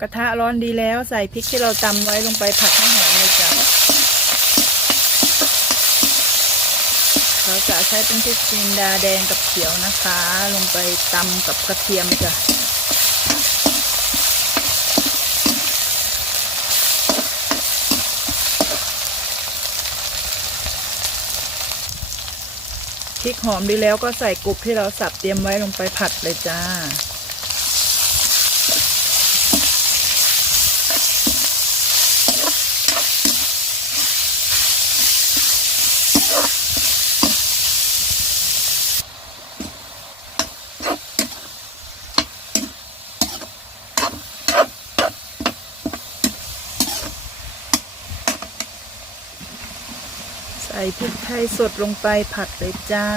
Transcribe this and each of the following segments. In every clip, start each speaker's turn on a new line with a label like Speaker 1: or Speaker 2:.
Speaker 1: กระทะร้อนดีแล้วใส่พริกที่เราตำไว้ลงไปผัดให้หอมเลยจ้ะเราจะใช้เป็นพริกจินดาแดงกับเขียวนะคะ ลงไปตำกับกระเทียมจ้ะพริกหอมดีแล้วก็ใส่กรุบที่เราสับเตรียมไว้ลงไปผัดเลยจ้า ส่พริกไทยสดลงไปผัดเลยจ้า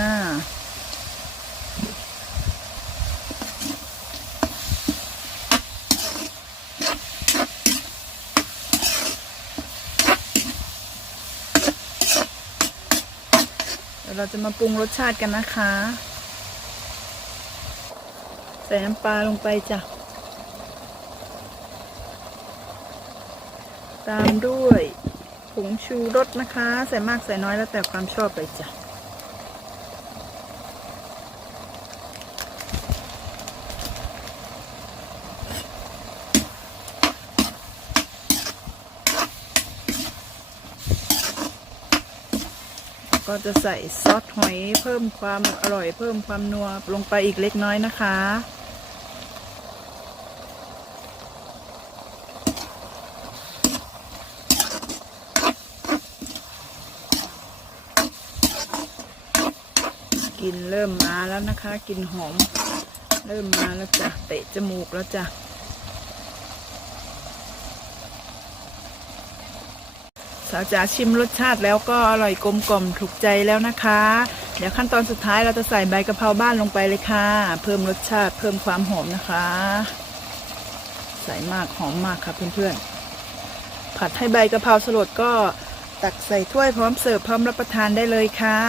Speaker 1: เดี๋ยวเราจะมาปรุงรสชาติกันนะคะ ใส่น้ำปลาลงไปจ้ะ ตามด้วย งชูรสนะคะ ใส่มากใส่น้อยแล้วแต่ความชอบเลยจ้ะก็จะใส่ซอสหอยเพิ่มความอร่อยเพิ่มความนัวลงไปอีกเล็กน้อยนะคะ กลินเริ่มมาแล้วนะคะกลินหอม เริ่มมาแล้วจ้ะเตะจมูกแล้วจ้ะสาวจ๋าชิมรสชาติแล้วก็อร่อยกลมกล่อมถูกใจแล้วนะคะ เดี๋ยวขั้นตอนสุดท้ายเราจะใส่ใบกะเพราบ้านลงไปเลยค่ะ เพิ่มรสชาติเพิ่มความหอมนะคะ ใส่มากหอมมากค่ะเพื่อนๆ ผัดให้ใบกะเพราสลดก็ตักใส่ถ้วยพร้อมเสิร์ฟพร้อมรับประทานได้เลยค่ะ